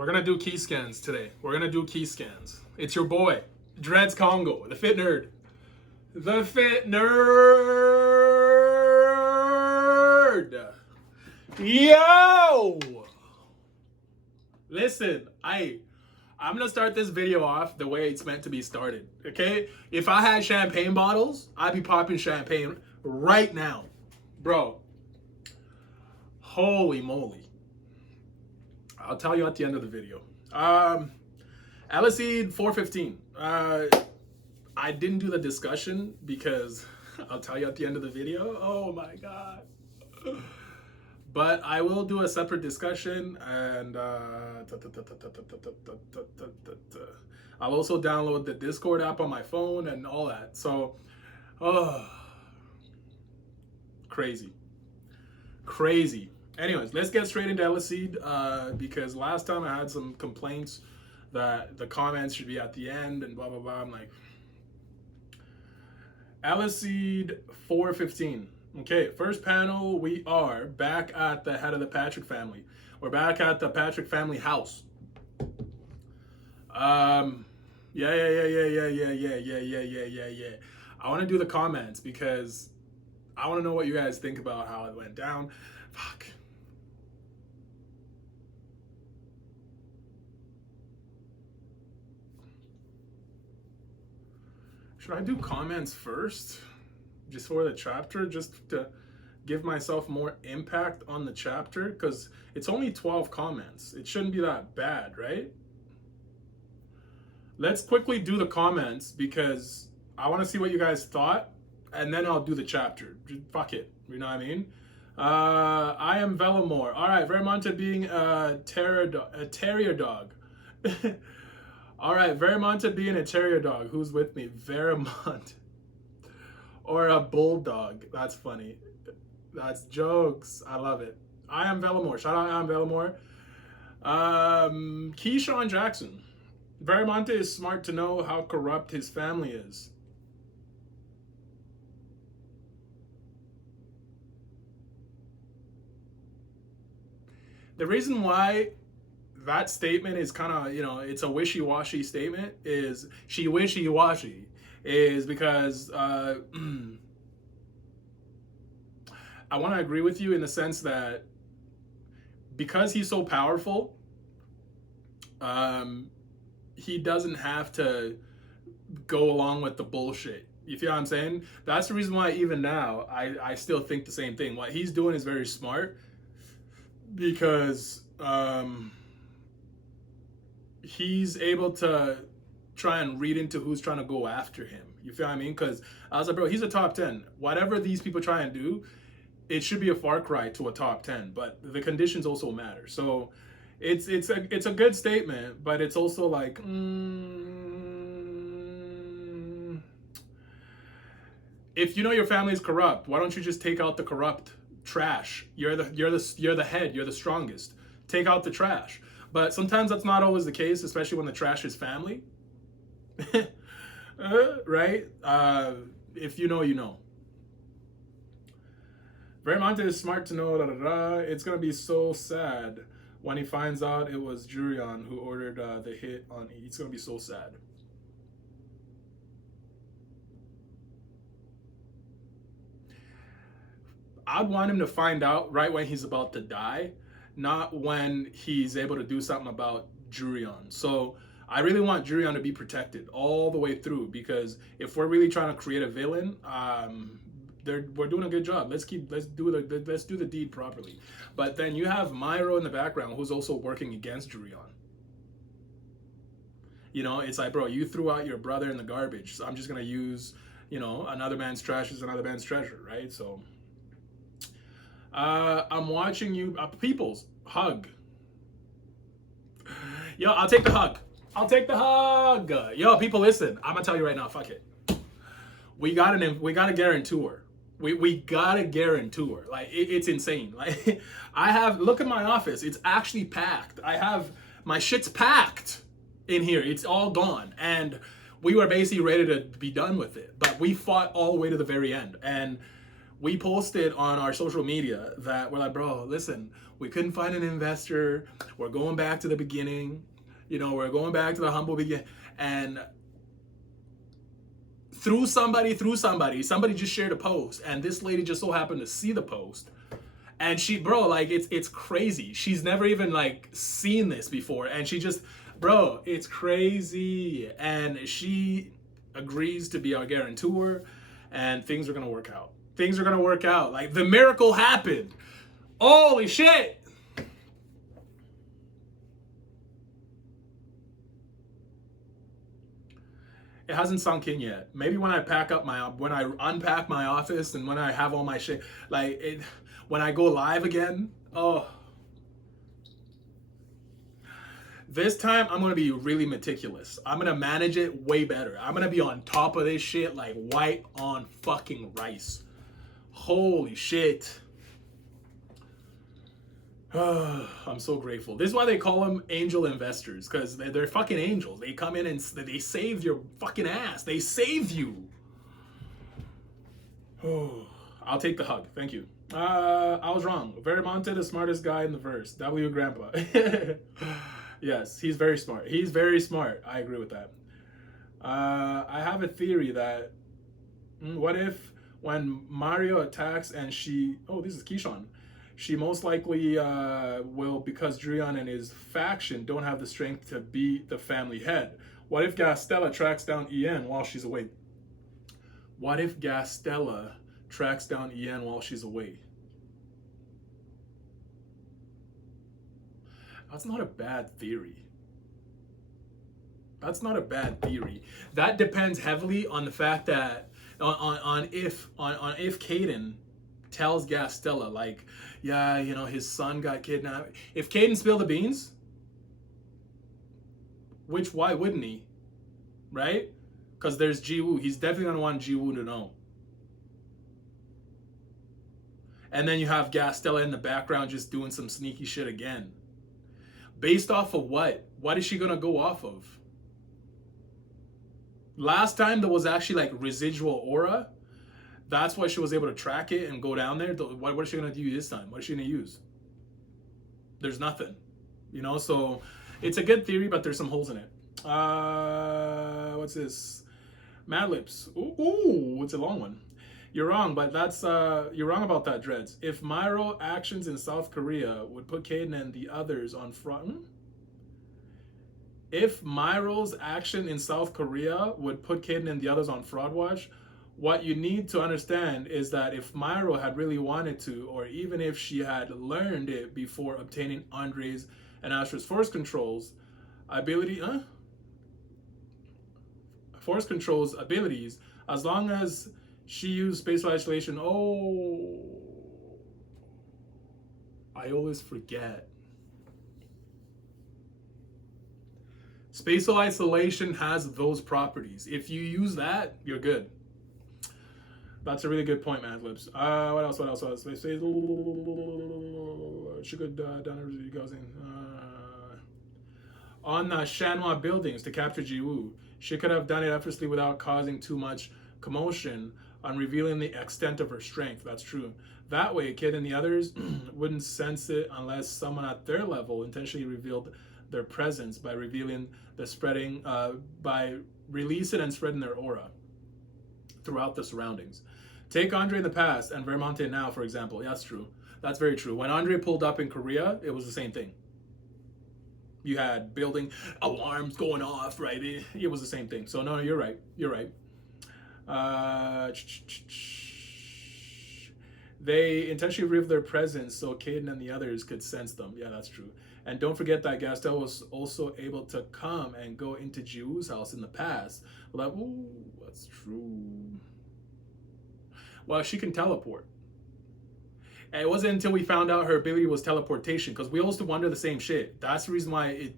We're gonna do key scans today. We're gonna do key scans. It's your boy, Dreads Congo, the fit nerd. The fit nerd. Yo! Listen, I'm gonna start this video off the way it's meant to be started, okay? If I had champagne bottles, I'd be popping champagne right now. Bro, holy moly. I'll tell you at the end of the video. Eleceed 415. I didn't do the discussion because I'll tell you at the end of the video. Oh my God. But I will do a separate discussion, and I'll also download the Discord app on my phone and all that. So, crazy. Anyways, let's get straight into Eleceed, because last time I had some complaints that the comments should be at the end and blah, blah, blah. I'm like, Eleceed 415. Okay, first panel, we are back at the head of the Patrick family. We're back at the Patrick family house. Yeah. I want to do the comments because I want to know what you guys think about how it went down. Fuck. Should I do comments first? Just for the chapter, just to give myself more impact on the chapter, because it's only 12 comments. It shouldn't be that bad, right? Let's quickly do the comments because I want to see what you guys thought, and then I'll do the chapter. Just fuck it, you know what I mean? I am Velamore. All right, Vermonta being a terrier dog. All right, Vermonta being a terrier dog. Who's with me? Vermont. Or a bulldog. That's funny. That's jokes. I love it. I am Velamore. Shout out, I am Velamore. Keyshawn Jackson. Vermonta is smart to know how corrupt his family is. The reason why that statement is kind of, it's a wishy-washy statement is she wishy-washy. Is because I want to agree with you in the sense that because he's so powerful, he doesn't have to go along with the bullshit. You feel what I'm saying? That's the reason why even now I still think the same thing. What he's doing is very smart because he's able to try and read into who's trying to go after him. You feel what I mean? Because I was like, bro, he's a top 10. Whatever these people try and do, it should be a far cry to a top 10. But the conditions also matter. So it's a good statement, but it's also like, if you know your family is corrupt, why don't you just take out the corrupt trash? You're the head. You're the strongest. Take out the trash. But sometimes that's not always the case, especially when the trash is family. Right? If you know, you know. Vermonta is smart to know. It's gonna be so sad when he finds out it was Jurion who ordered the hit on E. It's gonna be so sad. I'd want him to find out right when he's about to die, not when he's able to do something about Jurion. So I really want Jurion to be protected all the way through, because if we're really trying to create a villain, we're doing a good job. Let's do the deed properly. But then you have Myro in the background who's also working against Jurion. It's like, bro, you threw out your brother in the garbage, so I'm just gonna use, another man's trash is another man's treasure, right? So I'm watching you, peoples hug. Yo, I'll take the hug. Yo, people, listen. I'm gonna tell you right now. Fuck it. We gotta guarantor. We gotta guarantor. Like it's insane. Like look at my office. It's actually packed. My shit's packed in here. It's all gone, and we were basically ready to be done with it. But we fought all the way to the very end, and we posted on our social media that we're like, bro, listen, we couldn't find an investor. We're going back to the beginning. You know, we're going back to the humble beginning. And through somebody, somebody just shared a post. And this lady just so happened to see the post. And she, bro, like, it's crazy. She's never even, like, seen this before. And she just, bro, it's crazy. And she agrees to be our guarantor. And things are going to work out. Things are going to work out. Like, the miracle happened. Holy shit. It hasn't sunk in yet. Maybe when I unpack my office and when I have all my shit, like, when I go live again, oh. This time, I'm going to be really meticulous. I'm going to manage it way better. I'm going to be on top of this shit like white on fucking rice. Holy shit. I'm so grateful. This is why they call them angel investors, because they're fucking angels. They come in and they save your fucking ass. They save you. Oh, I'll take the hug. Thank you. I was wrong. Verimonte, the smartest guy in the verse. W Grandpa. Yes, he's very smart. He's very smart. I agree with that. I have a theory that what if when Mario attacks and she... Oh, this is Keyshawn. She most likely will, because jurion and his faction don't have the strength to be the family head. What if Gastella tracks down En while she's away? What if Gastella tracks down En while she's away? That's not a bad theory. That's not a bad theory. That depends heavily on the fact that on if Kayden tells Gastella, like, yeah, you know, his son got kidnapped. If Kayden spilled the beans, why wouldn't he? Right? Because there's Jiwoo. He's definitely going to want Jiwoo to know. And then you have Gastella in the background just doing some sneaky shit again. Based off of what? What is she going to go off of? Last time there was actually like residual aura. That's why she was able to track it and go down there. What is she going to do this time? What is she going to use? There's nothing. You know, so it's a good theory, but there's some holes in it. What's this? Mad Lips. Ooh, it's a long one. You're wrong, but that's you're wrong about that, Dreads. If Myro actions in South Korea would put Kayden and the others on fraud. If Myro's action in South Korea would put Kayden and the others on fraud watch, what you need to understand is that if Myro had really wanted to, or even if she had learned it before obtaining Andre's and Astra's force controls abilities, as long as she used spatial isolation. Oh, I always forget. Spatial isolation has those properties. If you use that, you're good. That's a really good point, Mad Lips. What else? She could goes in. On the Shanhua buildings to capture Jiwoo. She could have done it effortlessly without causing too much commotion on revealing the extent of her strength. That's true. That way, Kid and the others wouldn't sense it unless someone at their level intentionally revealed their presence by revealing the spreading, by releasing and spreading their aura throughout the surroundings. Take Andre in the past and Verimonte now, for example. Yeah, that's true. That's very true. When Andre pulled up in Korea, it was the same thing. You had building alarms going off, right? It was the same thing. So no, you're right. You're right. They intentionally revealed their presence so Kayden and the others could sense them. Yeah, that's true. And don't forget that Gastel was also able to come and go into Jiwoo's house in the past. Like, ooh, that's true. Well, she can teleport. And it wasn't until we found out her ability was teleportation, because we also wonder the same shit. That's the reason why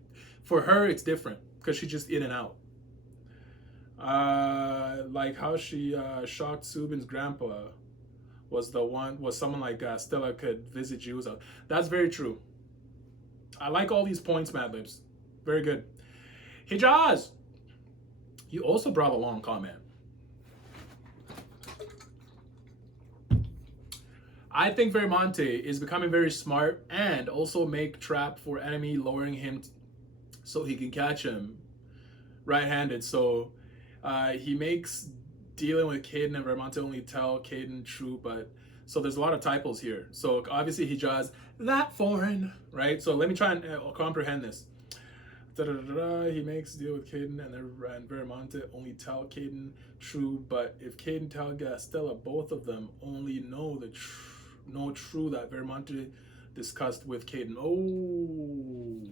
for her it's different, because she's just in and out. Like how she shocked Subin's grandpa was someone like Stella could visit Jiwoo's house. That's very true. I like all these points, Mad Libs. Very good. Hijaz, you also brought a long comment. I think Vermonte is becoming very smart and also make trap for enemy, lowering him so he can catch him right-handed. So he makes dealing with Kayden and Vermonte only tell Kayden true, but so there's a lot of typos here. So obviously he draws that foreign, right? So let me try and comprehend this. He makes deal with Kayden and Vermonte only tell Kayden true, but if Kayden tell Gastella, both of them only know the true that Vermonte discussed with Kayden. Oh.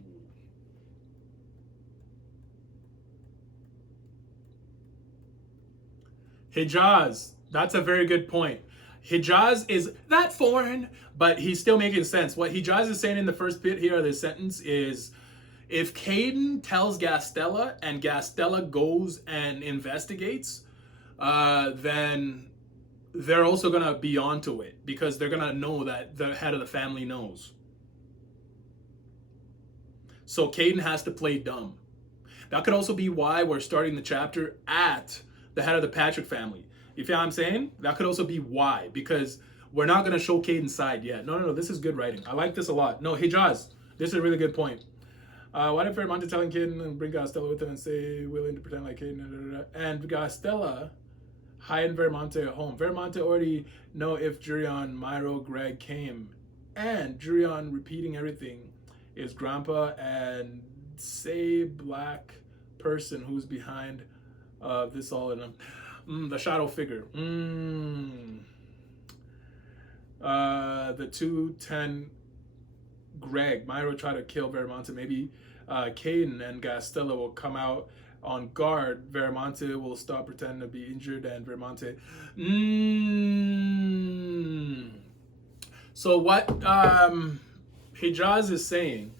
Hijaz, that's a very good point. Hijaz is that foreign, but he's still making sense. What Hijaz is saying in the first bit here of this sentence is, if Kayden tells Gastella and Gastella goes and investigates, then they're also gonna be onto it because they're gonna know that the head of the family knows. So Kayden has to play dumb. That could also be why we're starting the chapter at the head of the Patrick family. You feel what I'm saying? That could also be why, because we're not going to show Kayden's side yet. No, this is good writing. I like this a lot. No, Hijaz, this is a really good point. What if Vermonte telling Kayden and bring Gastella with him and say willing to pretend like Kayden, and Gastella hide Vermonte at home. Vermonte already know if Jurion, Myro, Greg came, and Jurion repeating everything is Grandpa and say black person who's behind this all in them. The shadow figure. The 210 Greg. Myro try to kill Vermonte. Maybe Kayden and Gastella will come out on guard. Vermonte will stop pretending to be injured and Vermonte. So what Hijaz is saying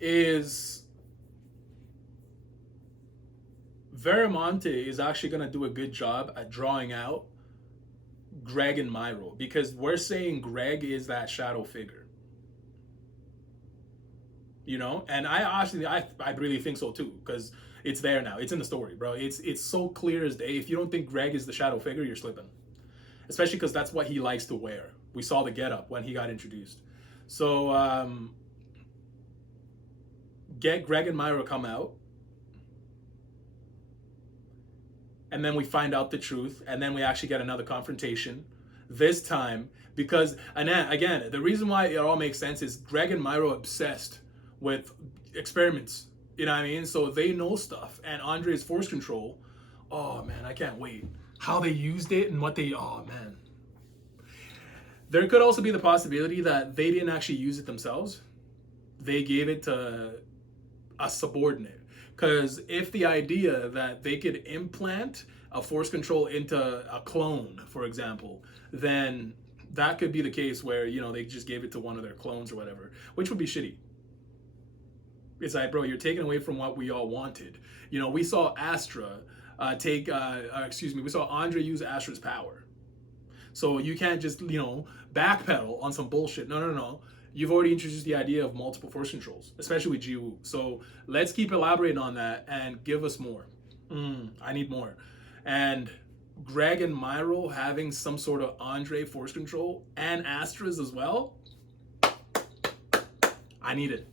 is Vermonte is actually going to do a good job at drawing out Greg and Myro, because we're saying Greg is that shadow figure. You know, and I really think so too, because it's there now. It's in the story, bro. It's so clear as day. If you don't think Greg is the shadow figure, you're slipping. Especially because that's what he likes to wear. We saw the getup when he got introduced. So get Greg and Myro come out, and then we find out the truth, and then we actually get another confrontation this time, because, and then, again, the reason why it all makes sense is Greg and Myro obsessed with experiments, you know what I mean? So they know stuff, and Andre's force control, oh man, I can't wait. How they used it and what they, oh man. There could also be the possibility that they didn't actually use it themselves. They gave it to a subordinate. Because if the idea that they could implant a force control into a clone, for example, then that could be the case where, you know, they just gave it to one of their clones or whatever, which would be shitty. It's like, bro, you're taking away from what we all wanted. You know, we saw Astra we saw Andre use Astra's power. So you can't just, you know, backpedal on some bullshit. No. You've already introduced the idea of multiple force controls, especially with Jiwoo. So let's keep elaborating on that and give us more. I need more. And Greg and Myro having some sort of Andre force control and Astra's as well. I need it.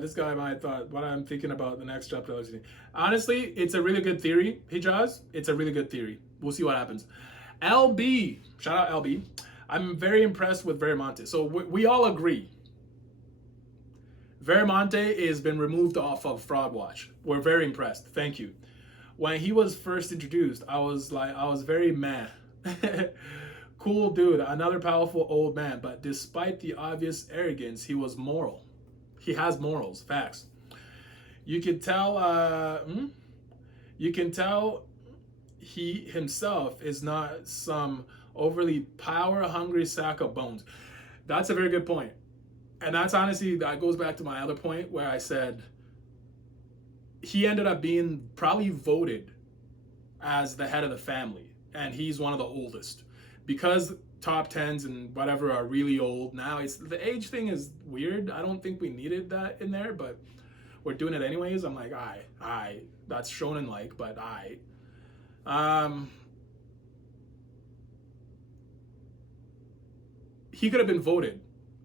This guy might have thought what I'm thinking about the next chapter. Honestly, it's a really good theory, Hijaz. It's a really good theory. We'll see what happens. LB, shout out LB. I'm very impressed with Vermonte. So we all agree. Vermonte has been removed off of Fraud Watch. We're very impressed. Thank you. When he was first introduced, I was very meh. Cool dude, another powerful old man, but despite the obvious arrogance, he was moral. He has morals, facts. You can tell he himself is not some overly power-hungry sack of bones. That's a very good point. And that's honestly, that goes back to my other point where I said he ended up being probably voted as the head of the family. And he's one of the oldest. Because top 10s and whatever are really old now, it's the age thing is weird. I don't think we needed that in there, but we're doing it anyways. I'm like, aye, that's shonen like, but aye. he could have been voted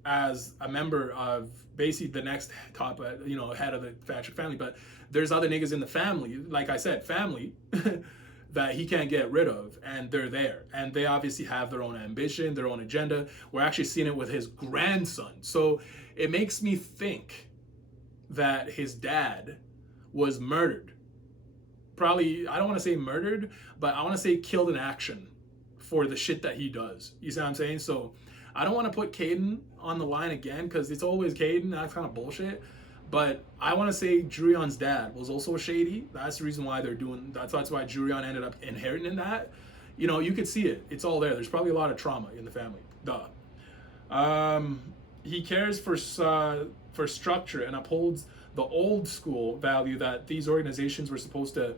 as a member of basically the next top, head of the Patrick family. But there's other niggas in the family, like I said, family, that he can't get rid of, and they're there, and they obviously have their own ambition, their own agenda. We're actually seeing it with his grandson, so it makes me think that his dad was murdered. Probably, I don't want to say murdered, but I want to say killed in action for the shit that he does. You see what I'm saying? So I don't want to put Kayden on the line again because it's always Kayden. That's kind of bullshit. But I want to say Jurion's dad was also shady. That's the reason why they're doing. That's why Jurion ended up inheriting that. You could see it. It's all there. There's probably a lot of trauma in the family. Duh. He cares for structure and upholds the old school value that these organizations were supposed to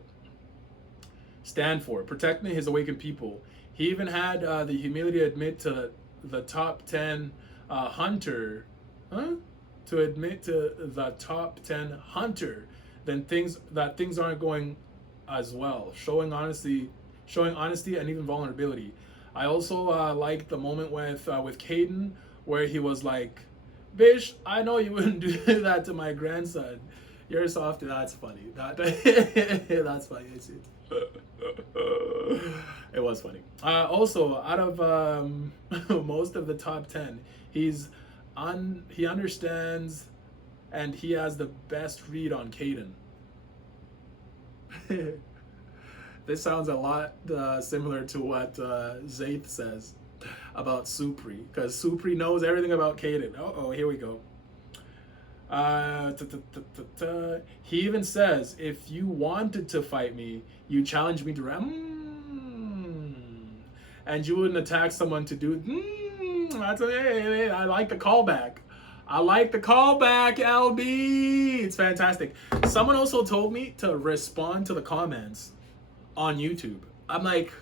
stand for, protecting his awakened people. He even had the humility to admit to the top 10 hunter, to admit to the top 10 hunter, then things aren't going as well, showing honesty and even vulnerability. I also like the moment with Kayden where he was like, "Bitch, I know you wouldn't do that to my grandson. You're soft." That's funny. That's funny. It was funny. Also, out of most of the top 10, he understands and he has the best read on Kayden. This sounds a lot similar to what Zaith says about Supri, because Supri knows everything about Kayden. Oh, here we go. He even says, if you wanted to fight me, you challenge me to and you wouldn't attack someone to do I like the callback. LB. It's fantastic. Someone also told me to respond to the comments on YouTube. I'm like,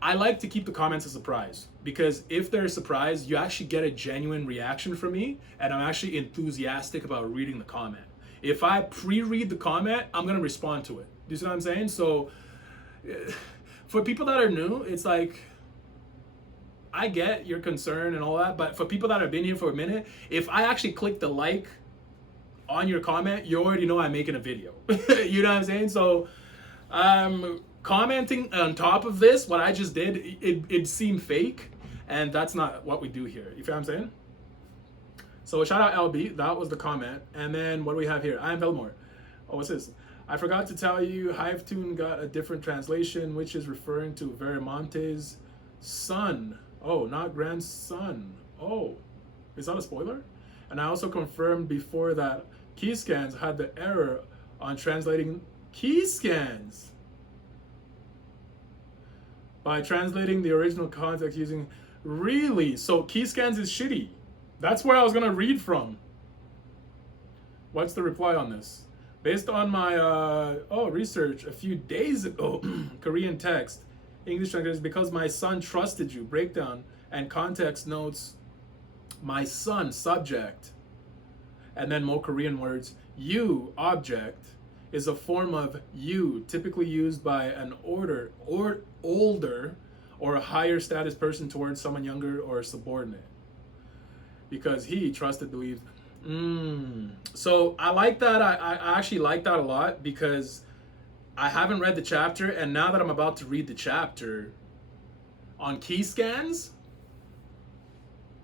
I like to keep the comments a surprise, because if they're a surprise, you actually get a genuine reaction from me, and I'm actually enthusiastic about reading the comment. If I pre-read the comment, I'm gonna respond to it. Do you see what I'm saying? So for people that are new, it's like, I get your concern and all that, but for people that have been here for a minute, if I actually click the like on your comment, you already know I'm making a video. You know what I'm saying? So commenting on top of this, what I just did, it seemed fake, and that's not what we do here. You feel what I'm saying? So shout out LB, that was the comment. And then what do we have here? I am Belmore. Oh, what's this? I forgot to tell you, Webtoon got a different translation, which is referring to Verimonte's son. Oh, not grandson. Oh, is that a spoiler? And I also confirmed before that Keyscans had the error on translating Keyscans by translating the original context using really. So Keyscans is shitty. That's where I was gonna read from. What's the reply on this? Based on my research a few days ago, Korean text, English translation, because my son trusted you, breakdown and context notes, my son, subject, and then more Korean words, you, object, is a form of you, typically used by an older or a higher status person towards someone younger or subordinate. Because he trusted, believed. So I like that. I actually like that a lot, because I haven't read the chapter, and now that I'm about to read the chapter on Keyscans,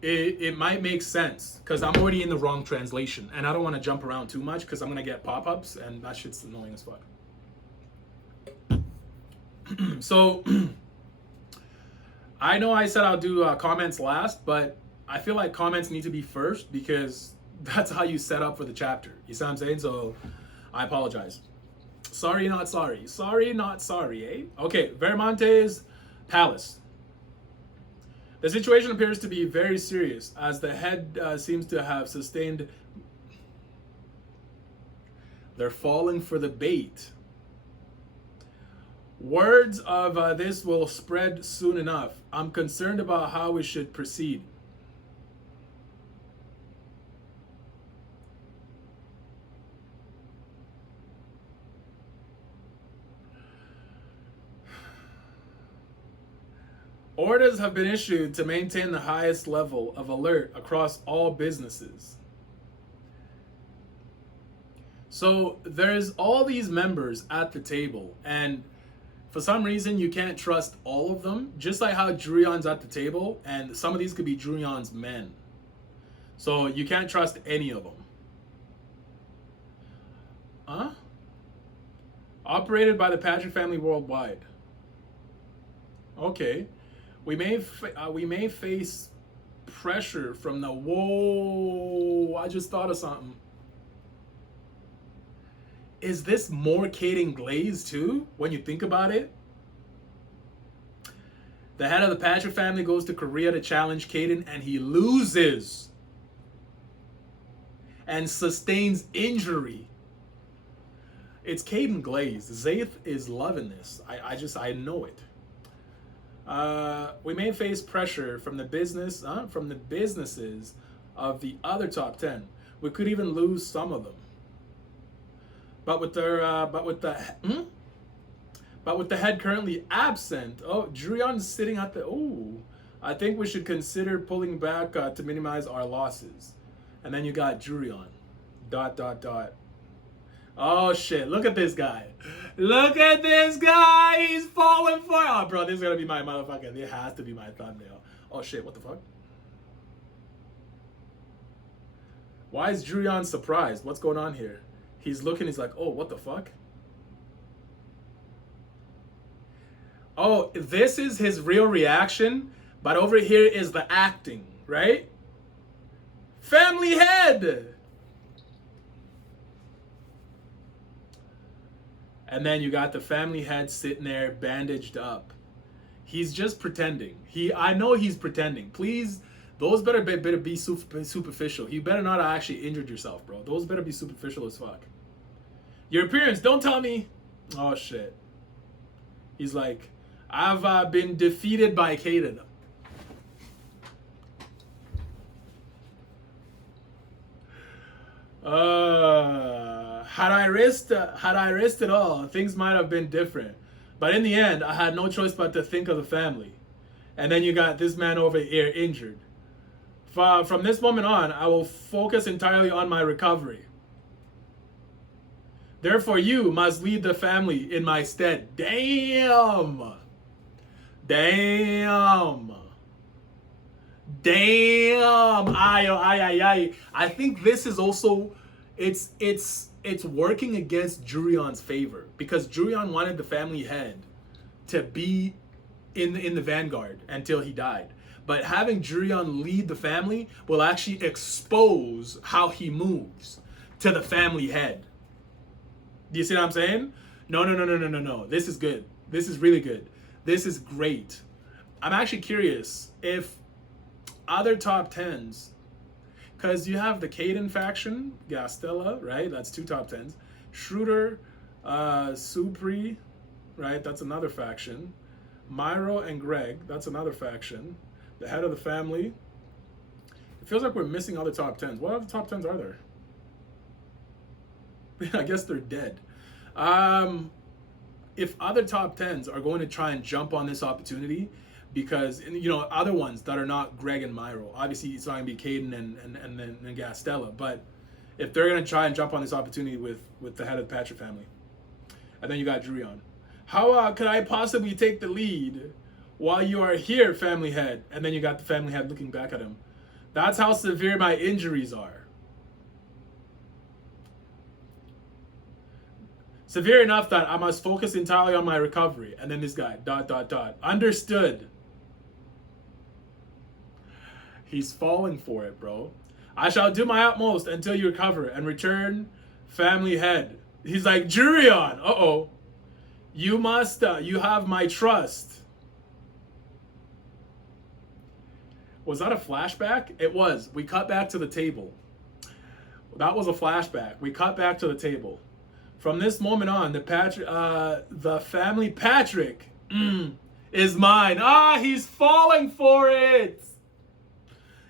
it might make sense, because I'm already in the wrong translation, and I don't want to jump around too much, because I'm gonna get pop-ups, and that shit's annoying as fuck. So I know I said I'll do comments last, but I feel like comments need to be first, because that's how you set up for the chapter. You see what I'm saying? So I apologize. Sorry, not sorry. Sorry, not sorry, eh? Okay, Verimonte's palace. The situation appears to be very serious, as the head seems to have sustained. They're falling for the bait. Words of this will spread soon enough. I'm concerned about how we should proceed. Orders have been issued to maintain the highest level of alert across all businesses. So there's all these members at the table, and for some reason you can't trust all of them, just like how Jurion's at the table, and some of these could be Jurion's men. So you can't trust any of them. Huh? Operated by the Patrick family worldwide. Okay. We may face pressure from the... Whoa, I just thought of something. Is this more Kayden Glaze too, when you think about it? The head of the Patrick family goes to Korea to challenge Kayden, and he loses and sustains injury. It's Kayden Glaze. Zaith is loving this. I know it. We may face pressure from the businesses of the other top 10. We could even lose some of them. But with the head currently absent, Jurion's sitting at the... I think we should consider pulling back to minimize our losses. And then you got Jurion. ... Oh shit! Look at this guy. Look at this guy. He's falling for... Oh, bro, this is gonna be my motherfucker. It has to be my thumbnail. Oh shit! What the fuck? Why is Jurion surprised? What's going on here? He's looking, he's like, oh, what the fuck? Oh, this is his real reaction, but over here is the acting, right? Family head! And then you got the family head sitting there bandaged up. He's just pretending. I know he's pretending. Please, those better be superficial. You better not have actually injured yourself, bro. Those better be superficial as fuck. Your appearance, don't tell me. Oh shit. He's like, I've been defeated by Kayden. Had I risked it all, things might have been different. But in the end, I had no choice but to think of the family. And then you got this man over here injured. From this moment on, I will focus entirely on my recovery. Therefore, you must lead the family in my stead. Damn. Damn. Damn. I think this is also, it's working against Jurion's favor, because Jurion wanted the family head to be in the vanguard until he died. But having Jurion lead the family will actually expose how he moves to the family head. Do you see what I'm saying? No. This is good. This is really good. This is great. I'm actually curious if other top 10s, because you have the Kayden faction, Gastella, right? That's 2 top 10s. Schroeder, Supri, right? That's another faction. Myro and Greg, that's another faction. The head of the family. It feels like we're missing other top 10s. What other top 10s are there? I guess they're dead. If other top 10s are going to try and jump on this opportunity, because other ones that are not Greg and Myro, obviously it's not going to be Kayden and Gastella, but if they're going to try and jump on this opportunity with the head of the Patrick family, and then you got Jurion, how could I possibly take the lead while you are here, family head? And then you got the family head looking back at him. That's how severe my injuries are. Severe enough that I must focus entirely on my recovery. And then this guy, ... Understood. He's falling for it, bro. I shall do my utmost until you recover and return, family head. He's like, Jurion, you must, you have my trust. Was that a flashback? It was. We cut back to the table. That was a flashback. We cut back to the table. From this moment on, the family Patrick is mine. He's falling for it.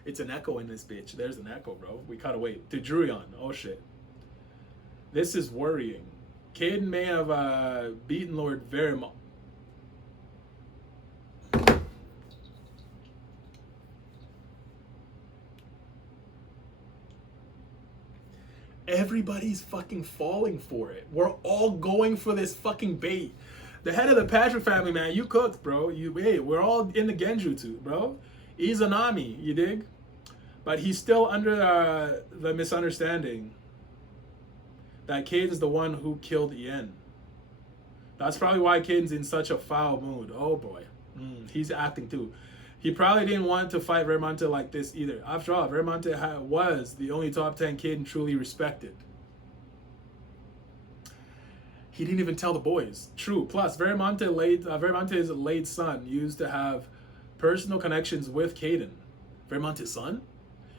It's an echo in this bitch. There's an echo, bro. We cut away to Jurion. Oh shit. This is worrying. Kayden may have beaten Lord Verimont. everybody's fucking falling for it. We're all going for this fucking bait. The head of the Patrick family, man, you cooked, bro. We're all in the genjutsu, bro. Izanami, you dig? But he's still under the misunderstanding that Kayden's the one who killed Ian. That's probably why Kayden's in such a foul mood. Oh boy, he's acting too. He probably didn't want to fight Vermonte like this either. After all, Vermonte was the only top 10 Kayden truly respected. He didn't even tell the boys. True. Plus, Vermonte's late son used to have personal connections with Kayden. Vermonte's son?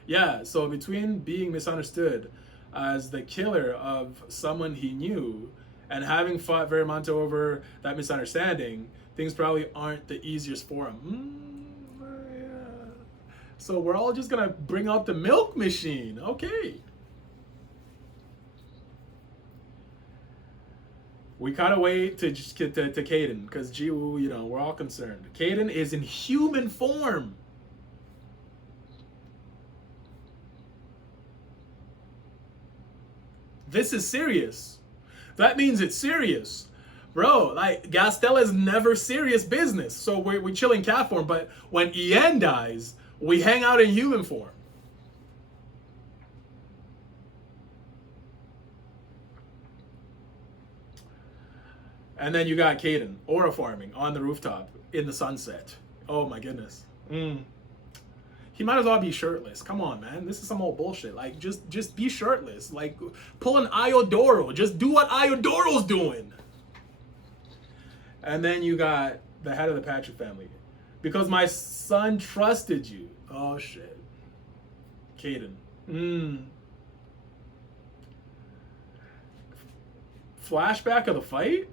Yeah, so between being misunderstood as the killer of someone he knew and having fought Vermonte over that misunderstanding, things probably aren't the easiest for him. Yeah. So we're all just gonna bring out the milk machine. Okay. We gotta wait to just get to Kayden, because Jiwoo, we're all concerned. Kayden is in human form. This is serious. That means it's serious. Bro, like, Gastel is never serious business. So we're chilling cat form, but when Ian dies, we hang out in human form. And then you got Kayden, aura farming on the rooftop in the sunset. Oh my goodness. He might as well be shirtless. Come on, man. This is some old bullshit. Like, just be shirtless. Like, pull an Iodoro. Just do what Iodoro's doing. And then you got the head of the Patrick family. Because my son trusted you. Oh, shit. Kayden. Flashback of the fight?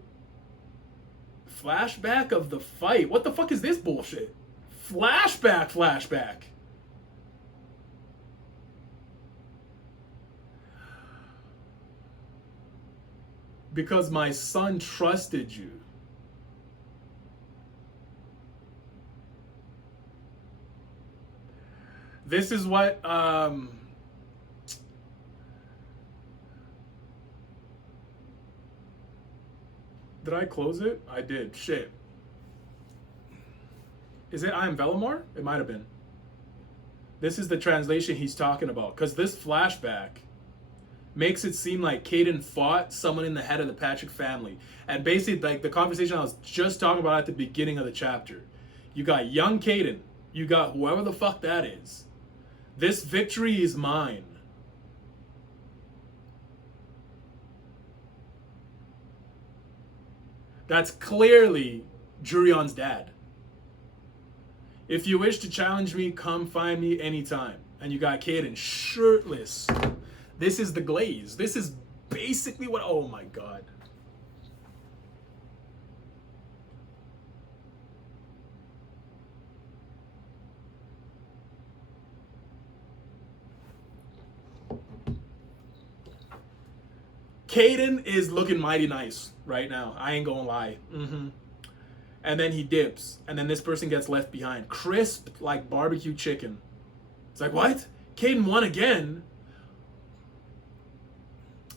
Flashback of the fight? What the fuck is this bullshit? Flashback. Because my son trusted you. This is what did I close it? I did. Shit. Is it I am Velamore? It might have been. This is the translation he's talking about, because this flashback makes it seem like Kayden fought someone in the head of the Patrick family. And basically, like the conversation I was just talking about at the beginning of the chapter. You got young Kayden. You got whoever the fuck that is. This victory is mine. That's clearly Jurion's dad. If you wish to challenge me, come find me anytime. And you got Kayden shirtless. This is the glaze. This is basically what... Oh my god. Kayden is looking mighty nice right now. I ain't gonna lie. And then he dips. And then this person gets left behind. Crisp like barbecue chicken. It's like, what? Kayden won again?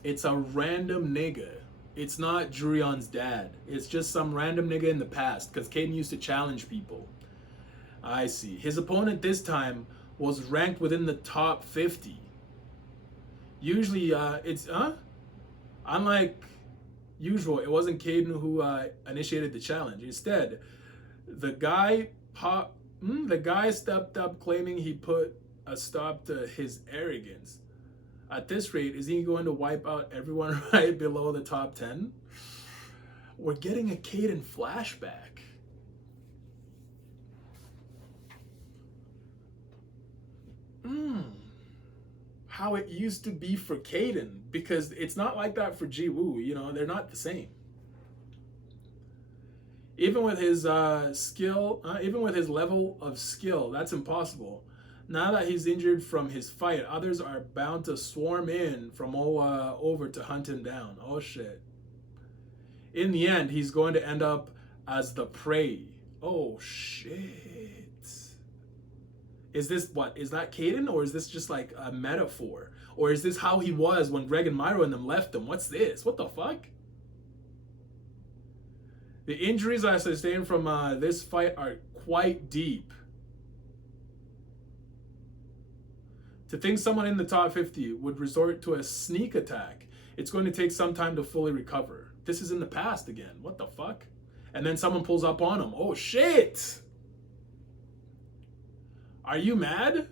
It's a random nigga. It's not Jurion's dad. It's just some random nigga in the past, because Kayden used to challenge people. I see. His opponent this time was ranked within the top 50. Usually, unlike usual, it wasn't Kayden who initiated the challenge. Instead, the guy stepped up claiming he put a stop to his arrogance. At this rate, is he going to wipe out everyone right below the top 10? We're getting a Kayden flashback. How it used to be for Kayden, because it's not like that for Jiwoo. They're not the same. Even with his skill, even with his level of skill, that's impossible. Now that he's injured from his fight, others are bound to swarm in from over to hunt him down. Oh shit. In the end, he's going to end up as the prey. Oh shit. Is this what? Is that Kayden, or is this just like a metaphor? Or is this how he was when Greg and Myro and them left him? What's this? What the fuck? The injuries I sustained from this fight are quite deep. To think someone in the top 50 would resort to a sneak attack, it's going to take some time to fully recover. This is in the past again. What the fuck? And then someone pulls up on him. Oh shit! Are you mad?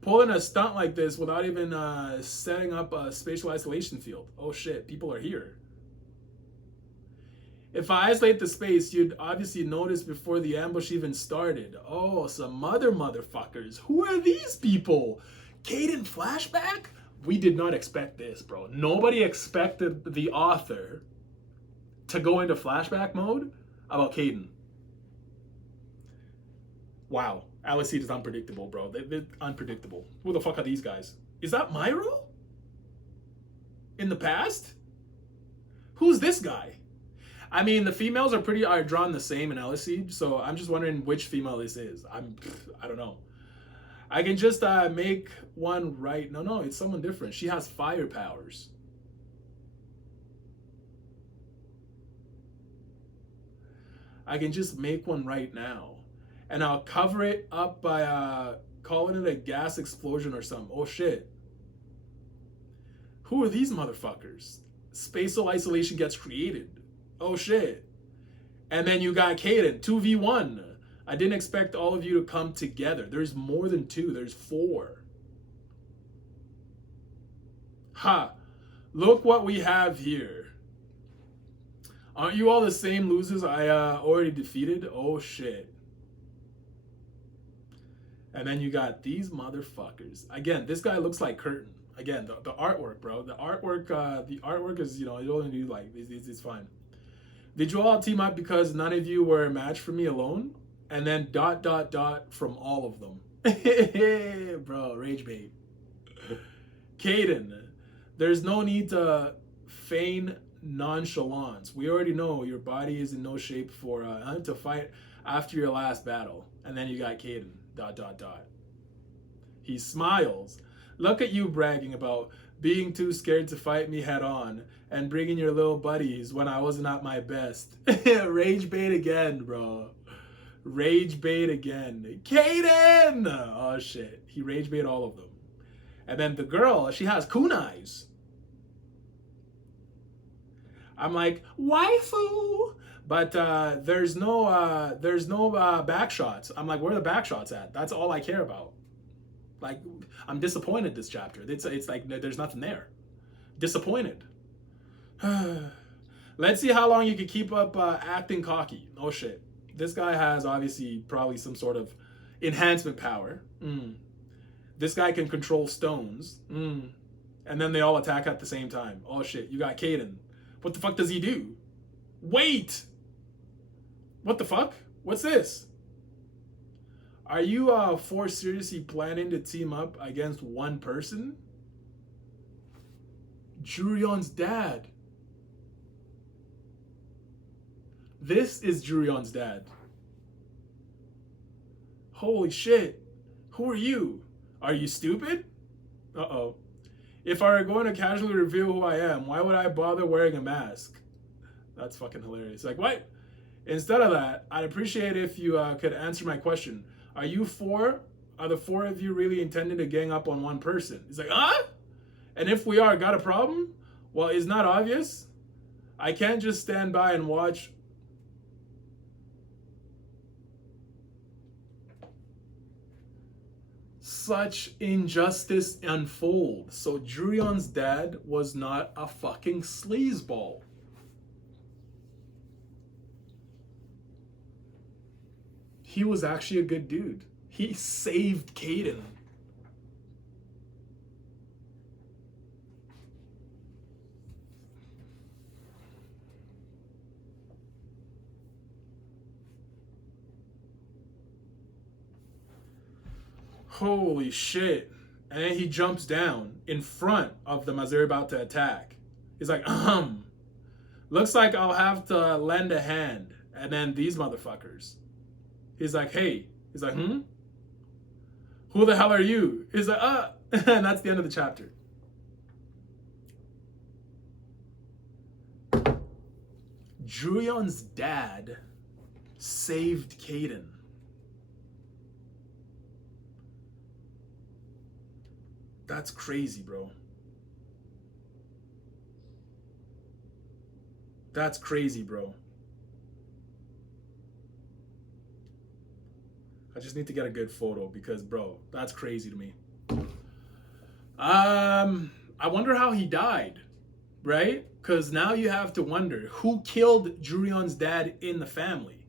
Pulling a stunt like this without even setting up a spatial isolation field. Oh shit, people are here. If I isolate the space, you'd obviously notice before the ambush even started. Oh, some other motherfuckers. Who are these people? Kayden flashback? We did not expect this, bro. Nobody expected the author to go into flashback mode about Kayden. Wow. Eleceed is unpredictable, bro. They're unpredictable. Who the fuck are these guys? Is that Myro? In the past? Who's this guy? I mean, the females are drawn the same in Eleceed, so I'm just wondering which female this is. I don't know. I can just make one right. No, it's someone different. She has fire powers. I can just make one right now. And I'll cover it up by calling it a gas explosion or something. Oh shit. Who are these motherfuckers? Spatial isolation gets created. Oh shit. And then you got Kayden, 2v1. I didn't expect all of you to come together. There's more than 2, there's 4. Ha! Look what we have here. Aren't you all the same losers I already defeated? Oh shit. And then you got these motherfuckers. Again, this guy looks like Curtin. Again, the artwork, bro. The artwork is, you know, you only do like it's fine. Did you all team up because none of you were a match for me alone? And then ... from all of them. Bro, rage bait. Kayden, there's no need to feign nonchalance. We already know your body is in no shape for to fight after your last battle. And then you got Kayden ... He smiles. Look at you bragging about being too scared to fight me head on and bringing your little buddies when I wasn't at my best. Rage bait again, bro. Rage bait again. Kayden! Oh shit. He rage bait all of them. And then the girl, she has kunais. I'm like, waifu! But there's no back shots. I'm like, where are the back shots at? That's all I care about. Like, I'm disappointed this chapter. It's like there's nothing there. Disappointed. Let's see how long you can keep up acting cocky. Oh shit. This guy has obviously probably some sort of enhancement power. This guy can control stones. And then they all attack at the same time. Oh shit. You got Kayden. What the fuck does he do? Wait! What the fuck? What's this? Are you four seriously planning to team up against one person? Jurion's dad. This is Jurion's dad. Holy shit. Who are you? Are you stupid? Uh-oh. If I were going to casually reveal who I am, why would I bother wearing a mask? That's fucking hilarious. Like, what? Instead of that, I'd appreciate if you could answer my question. Are the 4 of you really intending to gang up on one person? He's like, huh? And if we are, got a problem? Well, it's not obvious. I can't just stand by and watch. Such injustice unfold. So Jurion's dad was not a fucking sleazeball. He was actually a good dude. He saved Kayden. Holy shit. And then he jumps down in front of them as they're about to attack. He's like, looks like I'll have to lend a hand. And then these motherfuckers. He's like, hey. He's like, Who the hell are you? He's like, and that's the end of the chapter. Jurion's dad saved Kayden. That's crazy, bro. That's crazy, bro. I just need to get a good photo because, bro, that's crazy to me. I wonder how he died, right? Because now you have to wonder who killed Jurion's dad in the family,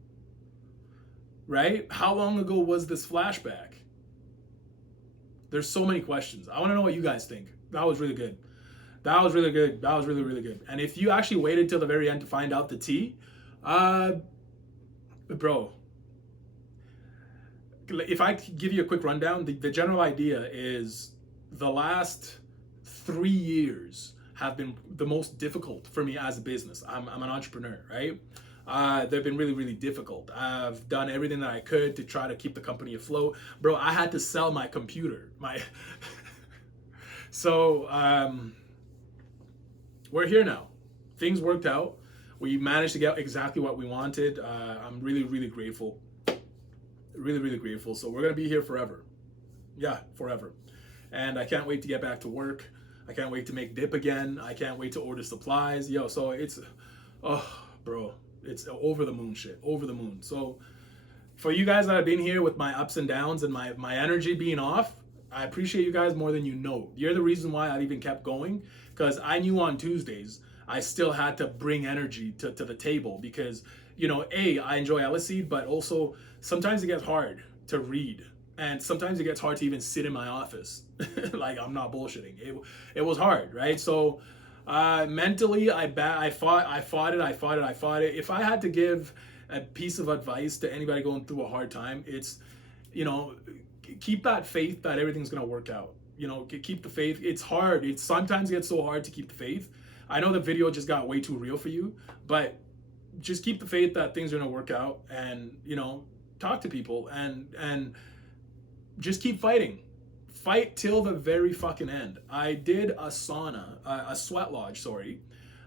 right? How long ago was this flashback? There's so many questions. I want to know what you guys think. That was really good. That was really good. That was really, really good. And if you actually waited till the very end to find out the tea, bro, if I give you a quick rundown, the general idea is the last 3 years have been the most difficult for me as a business. I'm an entrepreneur, right? They've been really, really difficult. I've done everything that I could to try to keep the company afloat. Bro, I had to sell my computer. So we're here now. Things worked out. We managed to get exactly what we wanted. I'm really, really grateful. Really, really grateful. So we're going to be here forever. Yeah, forever. And I can't wait to get back to work. I can't wait to make dip again. I can't wait to order supplies. Yo, so it's, oh, bro, it's over the moon shit, over the moon. So for you guys that have been here with my ups and downs and my energy being off, I appreciate you guys more than you know. You're the reason why I've even kept going, because I knew on Tuesdays I still had to bring energy to the table because, you know, I enjoy Eleceed, but also sometimes it gets hard to read. And sometimes it gets hard to even sit in my office. Like, I'm not bullshitting. It was hard, right? So mentally, I fought it. If I had to give a piece of advice to anybody going through a hard time, it's, you know, keep that faith that everything's gonna work out. You know, keep the faith. It's hard. It sometimes gets so hard to keep the faith. I know the video just got way too real for you, but just keep the faith that things are gonna work out, and, you know, talk to people and just keep fighting. Fight till the very fucking end. I did a sauna, a sweat lodge, sorry.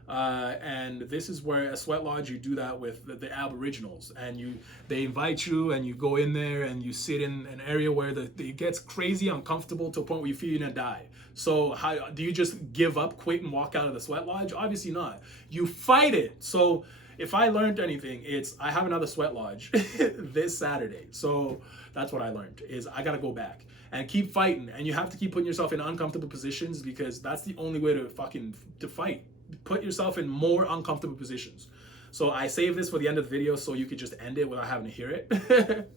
And this is where a sweat lodge, you do that with the Aboriginals, and they invite you and you go in there and you sit in an area where it gets crazy uncomfortable to a point where you feel you're gonna die. So how do you just give up, quit, and walk out of the sweat lodge? Obviously not. You fight it. So if I learned anything, it's I have another sweat lodge this Saturday. So that's what I learned, is I gotta go back and keep fighting. And you have to keep putting yourself in uncomfortable positions, because that's the only way to fight. Put yourself in more uncomfortable positions. So I saved this for the end of the video so you could just end it without having to hear it.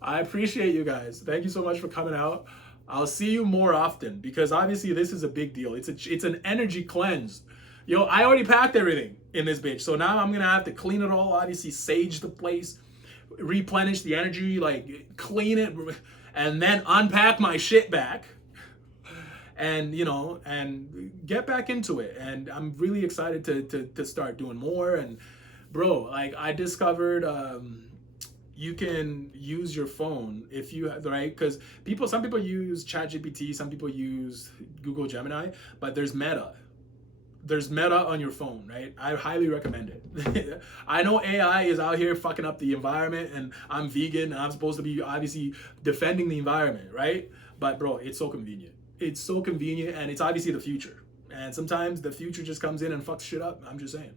I appreciate you guys. Thank you so much for coming out. I'll see you more often, because obviously this is a big deal. It's an energy cleanse. Yo, I already packed everything in this bitch. So now I'm gonna have to clean it all, obviously sage the place, replenish the energy, like clean it, and then unpack my shit back. And, you know, and get back into it. And I'm really excited to start doing more. And bro, like, I discovered you can use your phone if you, right? Because some people use ChatGPT, some people use Google Gemini, but there's Meta. There's Meta on your phone, right? I highly recommend it. I know AI is out here fucking up the environment, and I'm vegan and I'm supposed to be obviously defending the environment, right? But bro, it's so convenient. It's so convenient, and it's obviously the future. And sometimes the future just comes in and fucks shit up. I'm just saying.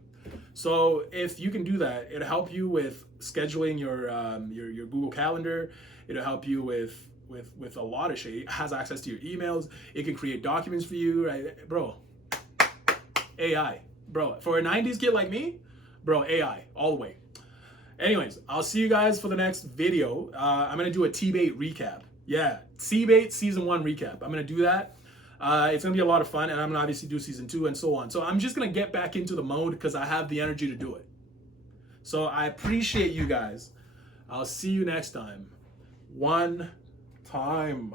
So if you can do that, it'll help you with scheduling your Google Calendar. It'll help you with a lot of shit. It has access to your emails. It can create documents for you, right, bro? AI, bro. For a 90s kid like me, bro, AI all the way. Anyways, I'll see you guys for the next video. I'm gonna do a T-Bait recap. Yeah, T-Bait season 1 recap. I'm gonna do that. It's gonna be a lot of fun, and I'm gonna obviously do season 2 and so on. So I'm just gonna get back into the mode because I have the energy to do it. So I appreciate you guys. I'll see you next time. One time.